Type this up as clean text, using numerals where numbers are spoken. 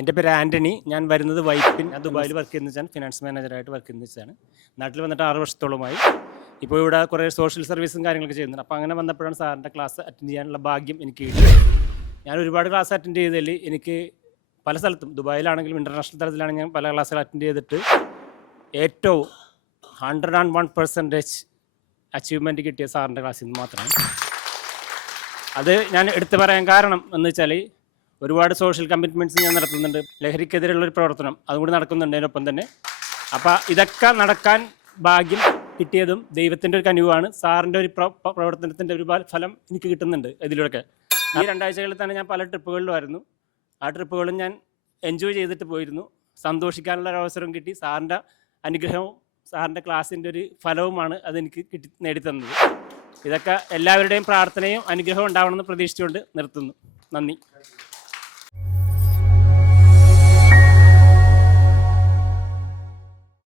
എൻ്റെ പേര് ആൻ്റണി. ഞാൻ വരുന്നത് വൈപ്പിൻ. ഞാൻ ദുബായിൽ വർക്ക് ചെയ്യുന്ന വെച്ചാൽ ഫിനാൻസ് മാനേജറായിട്ട് വർക്ക് ചെയ്യുന്ന വെച്ചാണ്. നാട്ടിൽ വന്നിട്ട് 6 വർഷത്തോളമായി. ഇപ്പോൾ ഇവിടെ കുറേ സോഷ്യൽ സർവീസും കാര്യങ്ങളൊക്കെ ചെയ്യുന്നുണ്ട്. അപ്പോൾ അങ്ങനെ വന്നപ്പോഴാണ് സാറിൻ്റെ ക്ലാസ് അറ്റൻഡ് ചെയ്യാനുള്ള ഭാഗ്യം എനിക്ക് കിട്ടിയത്. ഞാൻ ഒരുപാട് ക്ലാസ് അറ്റൻഡ് ചെയ്തതിൽ എനിക്ക് പല സ്ഥലത്തും ദുബായിലാണെങ്കിലും ഇൻ്റർനാഷണൽ തലത്തിലാണെങ്കിൽ ഞാൻ പല ക്ലാസ്സുകൾ അറ്റൻഡ് ചെയ്തിട്ട് ഏറ്റവും 101% അച്ചീവ്മെൻറ്റ് കിട്ടിയ സാറിൻ്റെ ക്ലാസ്സിൽ നിന്ന് മാത്രമാണ്. അത് ഞാൻ എടുത്തു പറയാൻ കാരണം എന്ന് വെച്ചാൽ ഒരുപാട് സോഷ്യൽ കമ്മിറ്റ്മെൻറ്റ്സ് ഞാൻ നടത്തുന്നുണ്ട്. ലഹരിക്കെതിരെയുള്ളൊരു പ്രവർത്തനം അതുകൂടി നടക്കുന്നുണ്ട് അതിനൊപ്പം തന്നെ. അപ്പോൾ ഇതൊക്കെ നടക്കാൻ ഭാഗ്യം കിട്ടിയതും ദൈവത്തിൻ്റെ ഒരു കനിവാണ്. സാറിൻ്റെ ഒരു പ്രവർത്തനത്തിൻ്റെ ഒരു ഫലം എനിക്ക് കിട്ടുന്നുണ്ട് ഇതിലൂടെ. ഈ 2 ആഴ്ചകളിൽ തന്നെ ഞാൻ പല ട്രിപ്പുകളിലുമായിരുന്നു. ആ ട്രിപ്പുകളും ഞാൻ എൻജോയ് ചെയ്തിട്ട് പോയിരുന്നു. സന്തോഷിക്കാനുള്ള ഒരു അവസരം കിട്ടി. സാറിൻ്റെ അനുഗ്രഹവും സാറിൻ്റെ ക്ലാസ്സിൻ്റെ ഒരു ഫലവുമാണ് അതെനിക്ക് നേടിത്തന്നത്. ഇതൊക്കെ എല്ലാവരുടെയും പ്രാർത്ഥനയും അനുഗ്രഹവും ഉണ്ടാവണമെന്ന് പ്രതീക്ഷിച്ചുകൊണ്ട് നിർത്തുന്നു. നന്ദി.